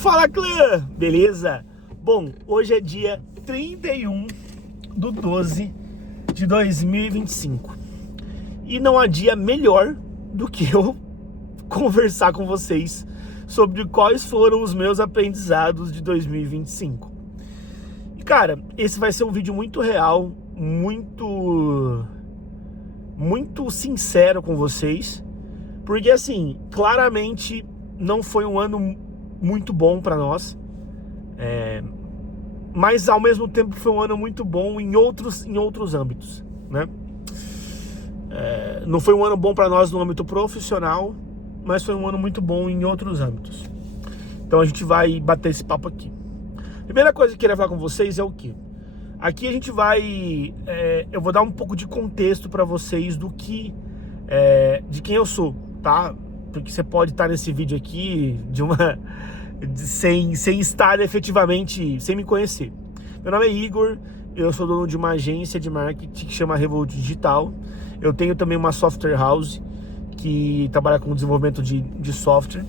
Fala, clã! Beleza? Bom, hoje é dia 31/12/2025 e não há dia melhor do que eu conversar com vocês sobre quais foram os meus aprendizados de 2025. E cara, esse vai ser um vídeo muito real, muito sincero com vocês, porque assim, claramente não foi um ano muito bom para nós, mas ao mesmo tempo foi um ano muito bom em outros âmbitos, né? Não foi um ano bom para nós no âmbito profissional, mas foi um ano muito bom em outros âmbitos. Então a gente vai bater esse papo aqui. Primeira coisa que eu queria falar com vocês é o quê? Aqui a gente vai... eu vou dar um pouco de contexto para vocês do que... de quem eu sou, tá? Porque você pode estar nesse vídeo aqui sem estar efetivamente, sem me conhecer. Meu nome é Igor, eu sou dono de uma agência de marketing que chama Revolt Digital. Eu tenho também uma software house que trabalha com desenvolvimento de software.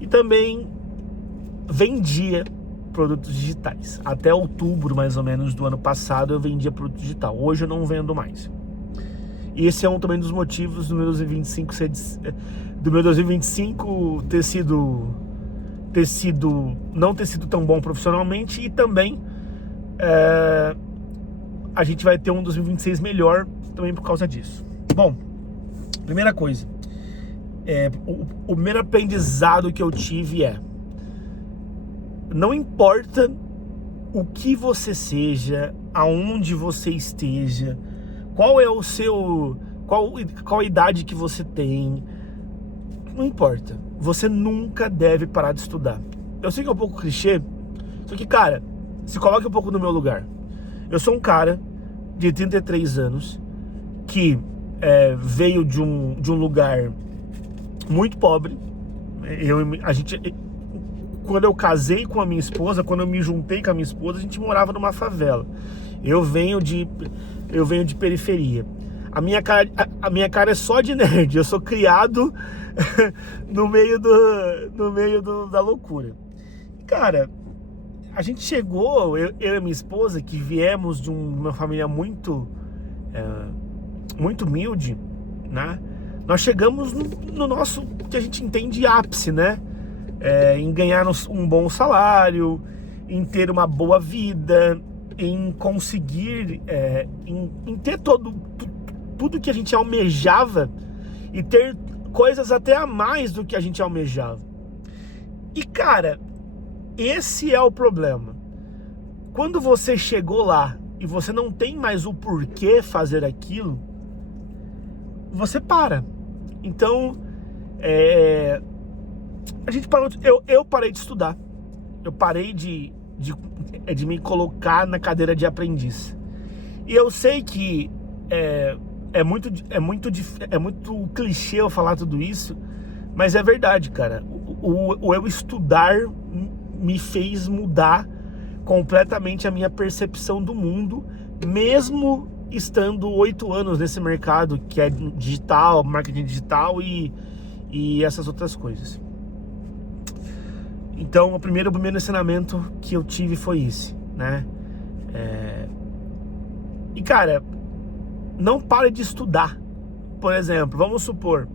E também vendia produtos digitais. Até outubro, mais ou menos, do ano passado eu vendia produto digital. Hoje eu não vendo mais. E esse é também dos motivos do meu 2025 não ter sido tão bom profissionalmente, e também a gente vai ter um 2026 melhor também por causa disso. Bom, primeira coisa, o primeiro aprendizado que eu tive não importa o que você seja, aonde você esteja, qual é o seu... Qual a idade que você tem, não importa. Você nunca deve parar de estudar. Eu sei que é um pouco clichê, só que, cara, se coloque um pouco no meu lugar. Eu sou um cara de 33 anos que veio de um lugar muito pobre. Quando eu casei com a minha esposa, quando eu me juntei com a minha esposa, a gente morava numa favela. Eu venho de periferia. A minha cara é só de nerd. Eu sou criado no meio da loucura. Cara, a gente chegou, eu e minha esposa, que viemos de uma família muito humilde, né? Nós chegamos no nosso, que a gente entende, ápice, né? Em ganhar um bom salário, em ter uma boa vida, em conseguir, em ter tudo que a gente almejava, e ter coisas até a mais do que a gente almejava. E cara, esse é o problema. Quando você chegou lá e você não tem mais o porquê fazer aquilo, você para. Então, a gente parou. Eu parei de estudar. Eu parei de me colocar na cadeira de aprendiz. E eu sei que é muito clichê eu falar tudo isso, mas é verdade, cara. O eu estudar me fez mudar completamente a minha percepção do mundo, mesmo estando 8 anos nesse mercado que é digital, marketing digital e essas outras coisas. Então, o primeiro ensinamento que eu tive foi esse, né? E cara, não pare de estudar. Por exemplo, vamos supor,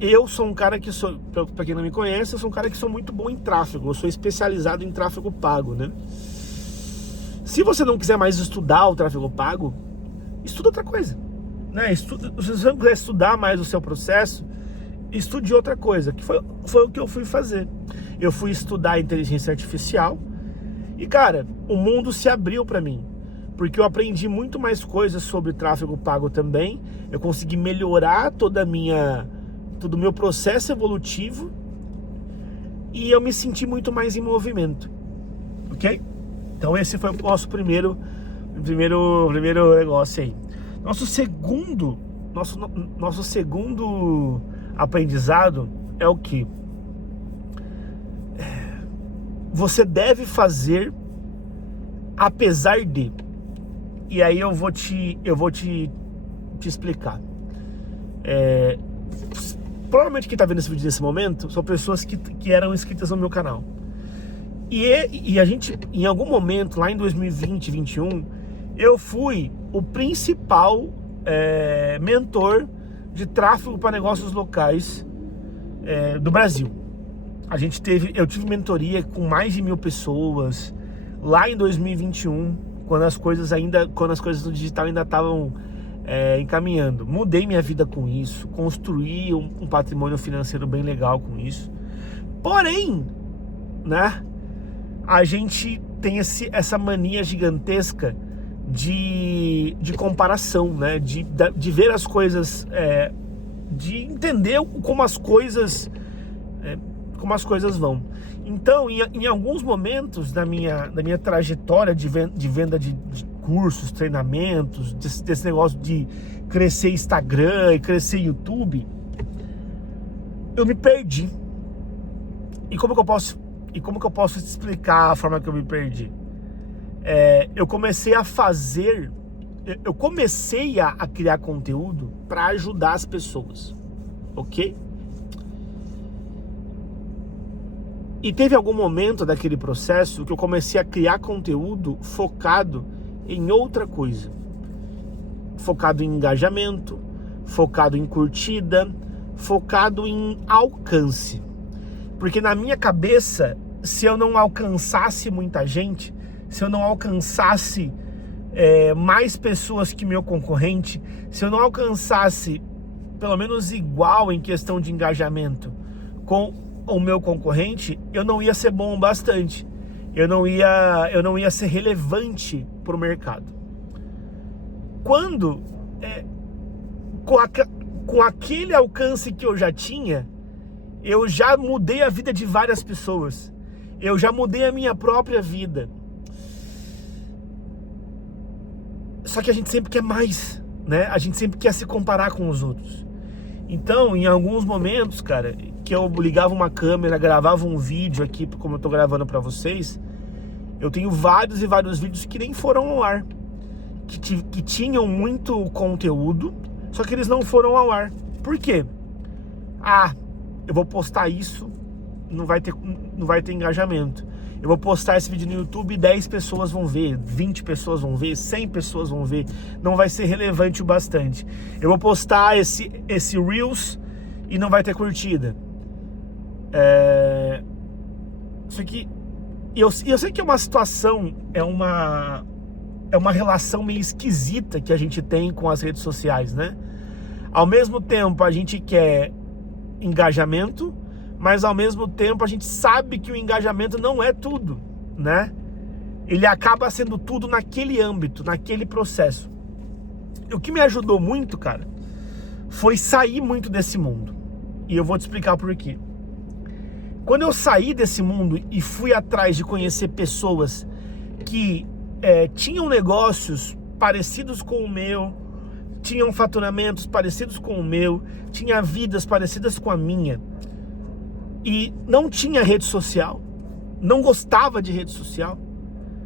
eu sou um cara que sou, pra quem não me conhece, eu sou um cara que sou muito bom em tráfego. Eu sou especializado em tráfego pago, né? Se você não quiser mais estudar o tráfego pago, estuda outra coisa, né? Se você não quiser estudar mais o seu processo, estude outra coisa, que foi o que eu fui fazer. Eu fui estudar inteligência artificial e, cara, o mundo se abriu para mim, porque eu aprendi muito mais coisas sobre tráfego pago também. Eu consegui melhorar todo o meu processo evolutivo e eu me senti muito mais em movimento, ok? Então esse foi o nosso primeiro negócio aí. Nosso segundo aprendizado é o que? Você deve fazer apesar de. E aí eu vou te explicar. provavelmente quem tá vendo esse vídeo nesse momento são pessoas que eram inscritas no meu canal. E a gente, em algum momento, lá em 2020, 2021, eu fui o principal mentor de tráfego para negócios locais do Brasil. Eu tive mentoria com mais de 1.000 pessoas lá em 2021, quando as coisas do digital ainda estavam encaminhando. Mudei minha vida com isso, construí um patrimônio financeiro bem legal com isso. Porém, né, a gente tem essa mania gigantesca de comparação, né, de ver as coisas, de entender como as coisas vão. Então, em alguns momentos da minha trajetória de venda de cursos, treinamentos, desse negócio de crescer Instagram e crescer YouTube, eu me perdi. E como que eu posso te explicar a forma que eu me perdi? Eu comecei a criar conteúdo para ajudar as pessoas, ok? E teve algum momento daquele processo que eu comecei a criar conteúdo focado em outra coisa. Focado em engajamento, focado em curtida, focado em alcance. Porque na minha cabeça, se eu não alcançasse muita gente, se eu não alcançasse mais pessoas que meu concorrente, se eu não alcançasse pelo menos igual em questão de engajamento com o meu concorrente, eu não ia ser bom o bastante. Eu não ia ser relevante para o mercado. Quando, com aquele alcance que eu já tinha, eu já mudei a vida de várias pessoas. Eu já mudei a minha própria vida. Só que a gente sempre quer mais, né? A gente sempre quer se comparar com os outros. Então, em alguns momentos, cara, que eu ligava uma câmera, gravava um vídeo aqui, como eu tô gravando pra vocês, eu tenho vários e vários vídeos que nem foram ao ar, que tinham muito conteúdo, só que eles não foram ao ar. Por quê? Eu vou postar isso, não vai ter engajamento. Eu vou postar esse vídeo no YouTube e 10 pessoas vão ver, 20 pessoas vão ver, 100 pessoas vão ver, não vai ser relevante o bastante. Eu vou postar esse Reels e não vai ter curtida. Isso aqui, eu sei que é uma situação, é uma relação meio esquisita que a gente tem com as redes sociais, né? Ao mesmo tempo a gente quer engajamento, mas ao mesmo tempo a gente sabe que o engajamento não é tudo, né? Ele acaba sendo tudo naquele âmbito, naquele processo. O que me ajudou muito, cara, foi sair muito desse mundo. E eu vou te explicar por quê. Quando eu saí desse mundo e fui atrás de conhecer pessoas que tinham negócios parecidos com o meu, tinham faturamentos parecidos com o meu, tinha vidas parecidas com a minha, e não tinha rede social, não gostava de rede social,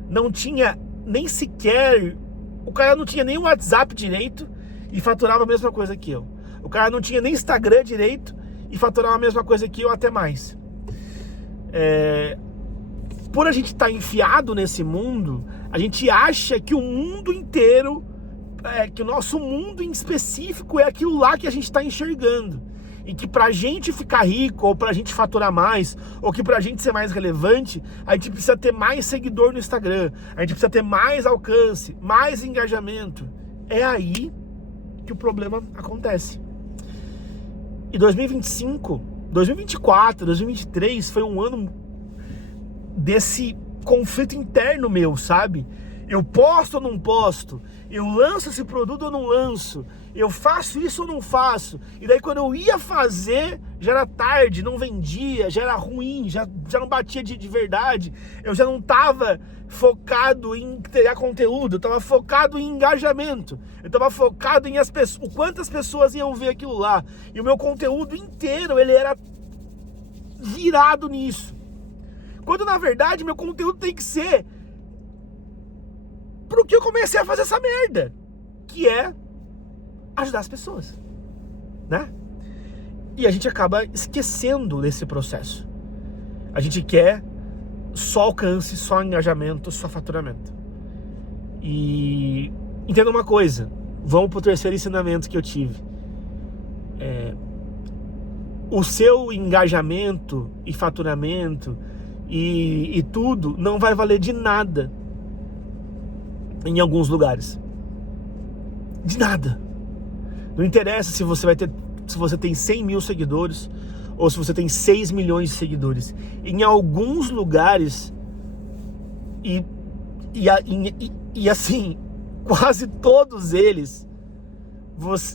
não tinha nem sequer, o cara não tinha nem o WhatsApp direito e faturava a mesma coisa que eu. O cara não tinha nem Instagram direito e faturava a mesma coisa que eu, até mais. Por a gente estar enfiado nesse mundo, a gente acha que o mundo inteiro, que o nosso mundo em específico é aquilo lá que a gente está enxergando. E que pra gente ficar rico, ou pra gente faturar mais, ou que pra gente ser mais relevante, a gente precisa ter mais seguidor no Instagram, a gente precisa ter mais alcance, mais engajamento. É aí que o problema acontece. E 2025, 2024, 2023 foi um ano desse conflito interno meu, sabe? Eu posto ou não posto? Eu lanço esse produto ou não lanço? Eu faço isso ou não faço? E daí quando eu ia fazer, já era tarde, não vendia, já era ruim, já não batia de verdade. Eu já não estava focado em criar conteúdo, eu estava focado em engajamento. Eu estava focado em o quantas pessoas iam ver aquilo lá. E o meu conteúdo inteiro, ele era virado nisso. Quando na verdade meu conteúdo tem que ser pro que eu comecei a fazer essa merda, que é ajudar as pessoas, né? E a gente acaba esquecendo desse processo. A gente quer só alcance, só engajamento, só faturamento. E entenda uma coisa, vamos pro terceiro ensinamento que eu tive. O seu engajamento e faturamento e tudo não vai valer de nada em alguns lugares. De nada. Não interessa se você tem 100 mil seguidores ou se você tem 6 milhões de seguidores. Em alguns lugares e assim, quase todos eles,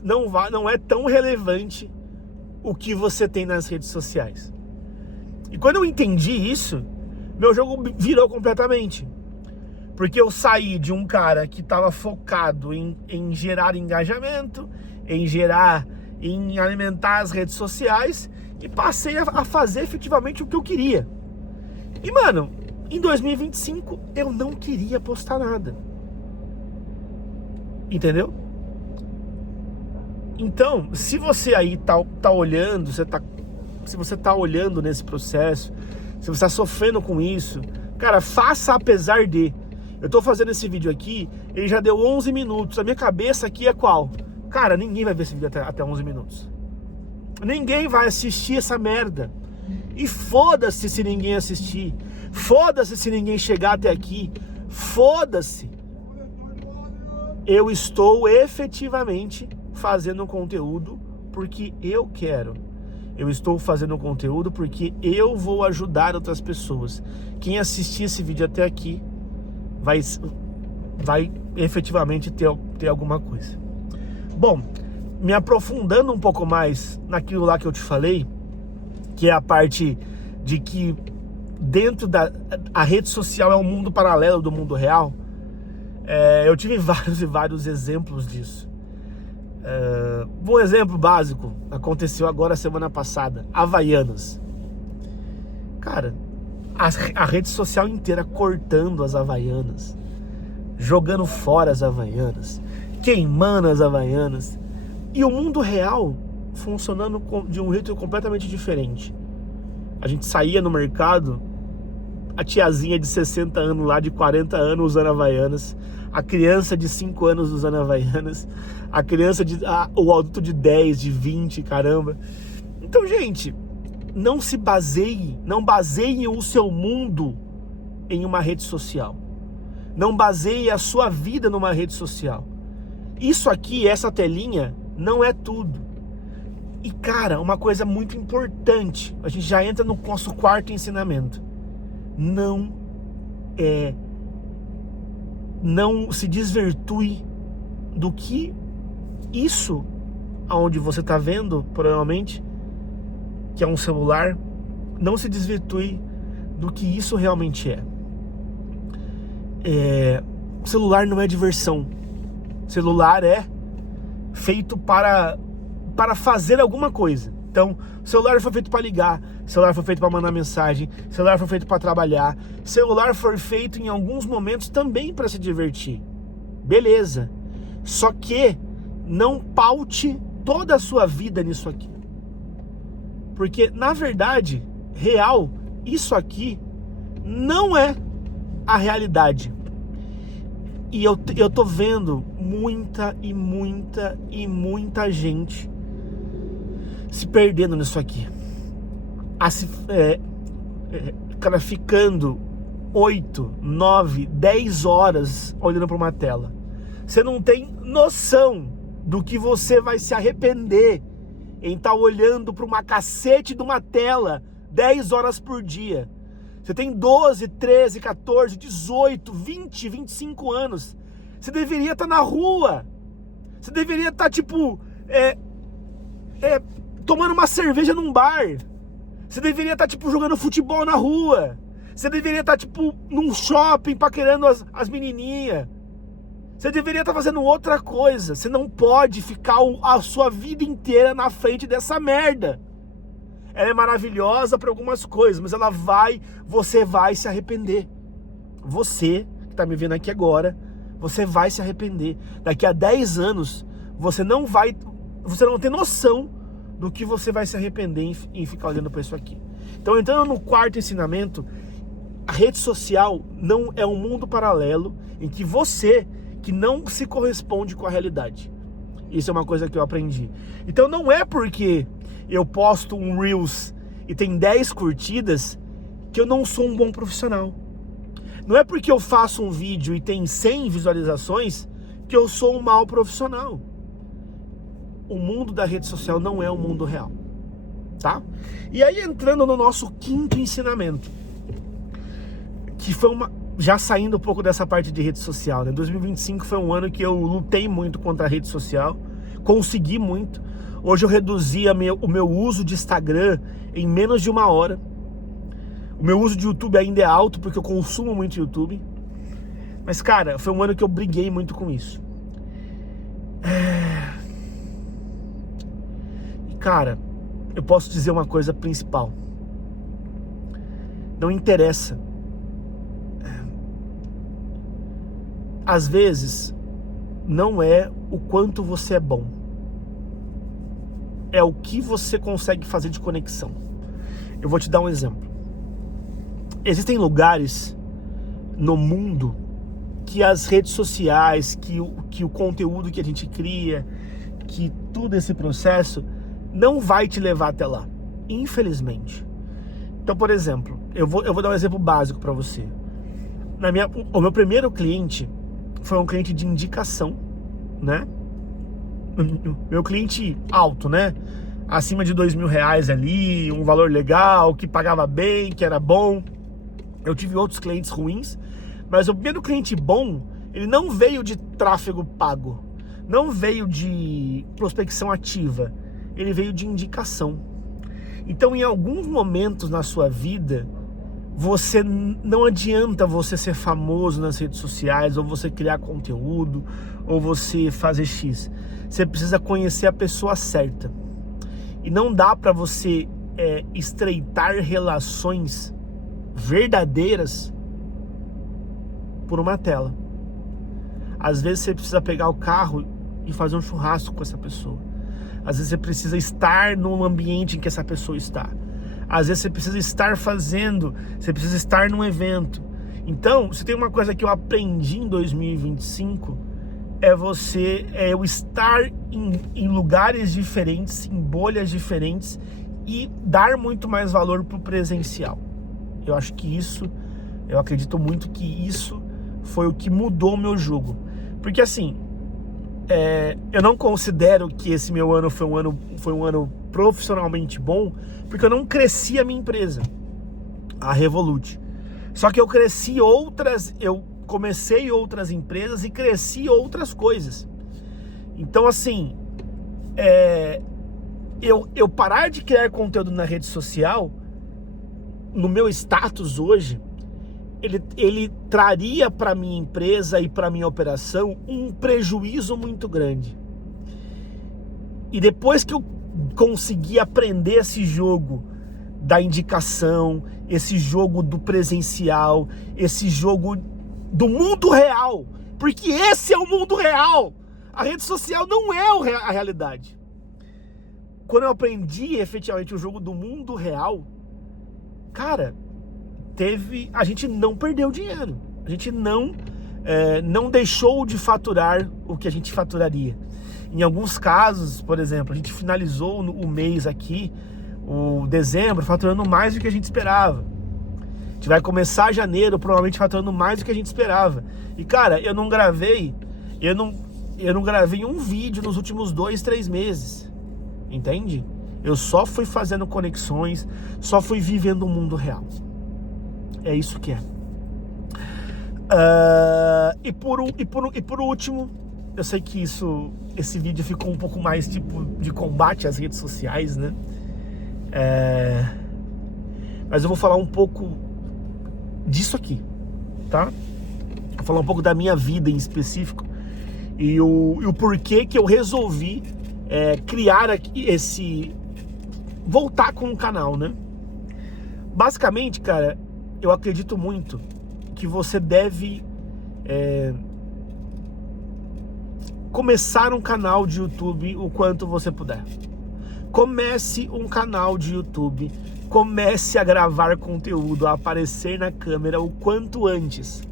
não é tão relevante o que você tem nas redes sociais. E quando eu entendi isso, meu jogo virou completamente. Porque eu saí de um cara que estava focado em gerar engajamento, em alimentar as redes sociais, e passei a fazer efetivamente o que eu queria. E mano, em 2025 eu não queria postar nada. Entendeu? Então, se você aí tá olhando, se você tá olhando nesse processo, se você tá sofrendo com isso, cara, faça apesar de. Eu tô fazendo esse vídeo aqui, ele já deu 11 minutos. A minha cabeça aqui é qual? Cara, ninguém vai ver esse vídeo até 11 minutos. Ninguém vai assistir essa merda. E foda-se se ninguém assistir. Foda-se se ninguém chegar até aqui. Foda-se. Eu estou efetivamente fazendo conteúdo porque eu quero. Eu estou fazendo conteúdo porque eu vou ajudar outras pessoas. Quem assistir esse vídeo até aqui vai efetivamente ter alguma coisa. Bom, me aprofundando um pouco mais naquilo lá que eu te falei, que é a parte de que dentro a rede social é um mundo paralelo do mundo real. Eu tive vários e vários exemplos disso. Um exemplo básico aconteceu agora semana passada. Havaianas. Cara, a rede social inteira cortando as Havaianas, jogando fora as Havaianas, queimando as Havaianas. E o mundo real funcionando de um jeito completamente diferente. A gente saía no mercado, a tiazinha de 60 anos lá, de 40 anos usando Havaianas, a criança de 5 anos usando Havaianas, a criança o adulto de 10, de 20, caramba. Então, gente, não baseie o seu mundo em uma rede social. Não baseie a sua vida numa rede social. Isso aqui, essa telinha, não é tudo. E, cara, uma coisa muito importante, a gente já entra no nosso quarto ensinamento. Não se desvirtue do que isso, aonde você está vendo, provavelmente, que é um celular, não se desvirtue do que isso realmente é. Celular não é diversão. Celular é feito para fazer alguma coisa. Então, celular foi feito para ligar, celular foi feito para mandar mensagem, celular foi feito para trabalhar, celular foi feito em alguns momentos também para se divertir. Beleza. Só que não paute toda a sua vida nisso aqui. Porque, na verdade, real, isso aqui não é a realidade. E eu tô vendo muita gente se perdendo nisso aqui. Cara, ficando 8, 9, 10 horas olhando para uma tela. Você não tem noção do que você vai se arrepender em estar olhando para uma cacete de uma tela 10 horas por dia. Você tem 12, 13, 14, 18, 20, 25 anos. Você deveria estar na rua. Você deveria estar, tomando uma cerveja num bar. Você deveria estar, jogando futebol na rua. Você deveria estar, num shopping paquerando as menininhas. Você deveria estar fazendo outra coisa. Você não pode ficar a sua vida inteira na frente dessa merda. Ela é maravilhosa para algumas coisas, mas você vai se arrepender. Você que está me vendo aqui agora, você vai se arrepender. Daqui a 10 anos, você não tem noção do que você vai se arrepender em ficar olhando para isso aqui. Então, entrando no quarto ensinamento, a rede social não é um mundo paralelo em que você que não se corresponde com a realidade. Isso é uma coisa que eu aprendi. Então não é porque eu posto um Reels e tem 10 curtidas que eu não sou um bom profissional. Não é porque eu faço um vídeo e tem 100 visualizações que eu sou um mau profissional. O mundo da rede social não é o mundo real, tá? E aí entrando no nosso quinto ensinamento, que foi já saindo um pouco dessa parte de rede social, né? 2025 foi um ano que eu lutei muito contra a rede social, consegui muito. Hoje eu reduzi o meu uso de Instagram em menos de 1 hora. O meu uso de YouTube ainda é alto, porque eu consumo muito YouTube. Mas, cara, foi um ano que eu briguei muito com isso. E, cara, eu posso dizer uma coisa principal. Não interessa. Às vezes, não é o quanto você é bom. É o que você consegue fazer de conexão. Eu vou te dar um exemplo. Existem lugares no mundo que as redes sociais, que o conteúdo que a gente cria, que todo esse processo não vai te levar até lá, infelizmente. Então, por exemplo, eu vou dar um exemplo básico para você. O meu primeiro cliente foi um cliente de indicação, né? Meu cliente alto, né? Acima de R$2.000 ali, um valor legal, que pagava bem, que era bom. Eu tive outros clientes ruins, mas o primeiro cliente bom, ele não veio de tráfego pago, não veio de prospecção ativa, ele veio de indicação. Então, em alguns momentos na sua vida, não adianta você ser famoso nas redes sociais, ou você criar conteúdo, ou você fazer X. Você precisa conhecer a pessoa certa. E não dá para você estreitar relações verdadeiras por uma tela. Às vezes você precisa pegar o carro e fazer um churrasco com essa pessoa. Às vezes você precisa estar no ambiente em que essa pessoa está. Às vezes você precisa estar num evento. Então, se tem uma coisa que eu aprendi em 2025, é eu estar em lugares diferentes, em bolhas diferentes e dar muito mais valor pro presencial. Eu acho que eu acredito muito que isso foi o que mudou o meu jogo. Porque assim, eu não considero que esse meu ano foi um ano profissionalmente bom, porque eu não cresci a minha empresa, a Revolut. Só que eu comecei outras empresas e cresci outras coisas. Então assim, eu parar de criar conteúdo na rede social, no meu status hoje, ele traria para minha empresa e para minha operação um prejuízo muito grande. E depois que eu consegui aprender esse jogo da indicação, esse jogo do presencial, esse jogo do mundo real, porque esse é o mundo real, a rede social não é a realidade. Quando eu aprendi efetivamente o jogo do mundo real, cara, a gente não perdeu dinheiro, a gente não deixou de faturar o que a gente faturaria. Em alguns casos, por exemplo, a gente finalizou o mês aqui, o dezembro, faturando mais do que a gente esperava. A gente vai começar janeiro provavelmente faturando mais do que a gente esperava. E cara, eu não gravei um vídeo nos últimos 2-3 meses, entende? Eu só fui fazendo conexões, só fui vivendo o mundo real. É isso que é. E por último, eu sei que esse vídeo ficou um pouco mais tipo de combate às redes sociais, né? Mas eu vou falar um pouco disso aqui, tá? Vou falar um pouco da minha vida em específico e o porquê que eu resolvi criar aqui voltar com o canal, né? Basicamente, cara, eu acredito muito que você deve começar um canal de YouTube o quanto você puder. Comece um canal de YouTube, comece a gravar conteúdo, a aparecer na câmera o quanto antes.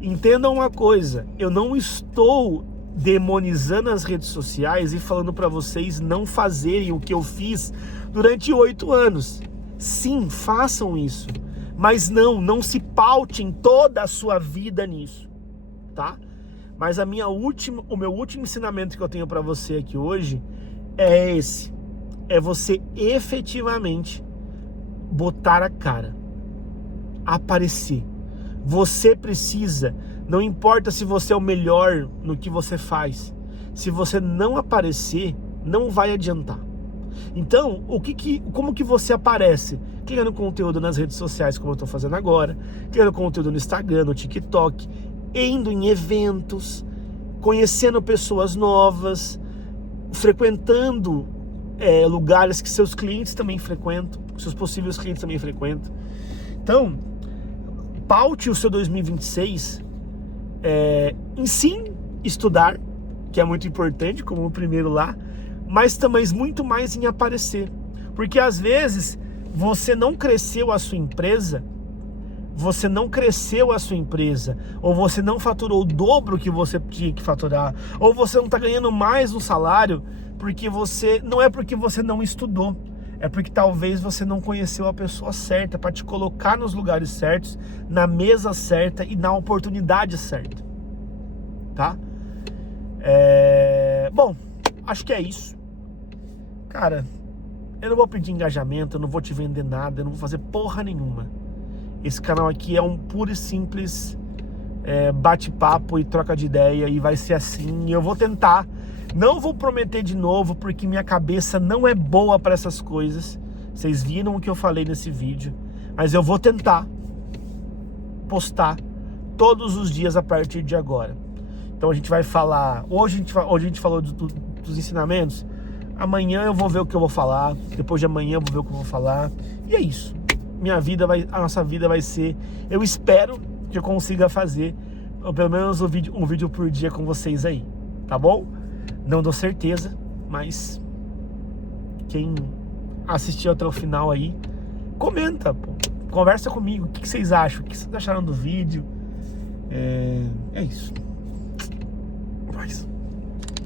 Entendam uma coisa, eu não estou demonizando as redes sociais e falando para vocês não fazerem o que eu fiz durante 8 anos. Sim, façam isso, mas não se pautem toda a sua vida nisso, tá? Mas o meu último ensinamento que eu tenho para você aqui hoje é esse: é você efetivamente botar a cara, aparecer. Você precisa, não importa se você é o melhor no que você faz, se você não aparecer, não vai adiantar. Então, como que você aparece? Criando conteúdo nas redes sociais, como eu estou fazendo agora, criando conteúdo no Instagram, no TikTok, indo em eventos, conhecendo pessoas novas, frequentando lugares que seus clientes também frequentam, seus possíveis clientes também frequentam. Então, paute o seu 2026 em sim estudar, que é muito importante, como o primeiro lá, mas também muito mais em aparecer. Porque às vezes você não cresceu a sua empresa, ou você não faturou o dobro que você tinha que faturar, ou você não está ganhando mais um salário, porque não é porque você não estudou, é porque talvez você não conheceu a pessoa certa para te colocar nos lugares certos, na mesa certa e na oportunidade certa, tá? Bom, acho que é isso. Cara, eu não vou pedir engajamento, eu não vou te vender nada, eu não vou fazer porra nenhuma. Esse canal aqui é um puro e simples bate-papo e troca de ideia, e vai ser assim. Eu vou tentar, não vou prometer de novo, porque minha cabeça não é boa para essas coisas. Vocês viram o que eu falei nesse vídeo, mas eu vou tentar postar todos os dias a partir de agora. Então a gente vai falar, hoje a gente falou dos ensinamentos, amanhã eu vou ver o que eu vou falar, depois de amanhã eu vou ver o que eu vou falar, e é isso. A nossa vida vai ser, eu espero que eu consiga fazer pelo menos um vídeo por dia com vocês aí, tá bom? Não dou certeza, mas quem assistiu até o final aí, comenta, pô. Conversa comigo, o que vocês acham? O que vocês acharam do vídeo? É isso. Mas...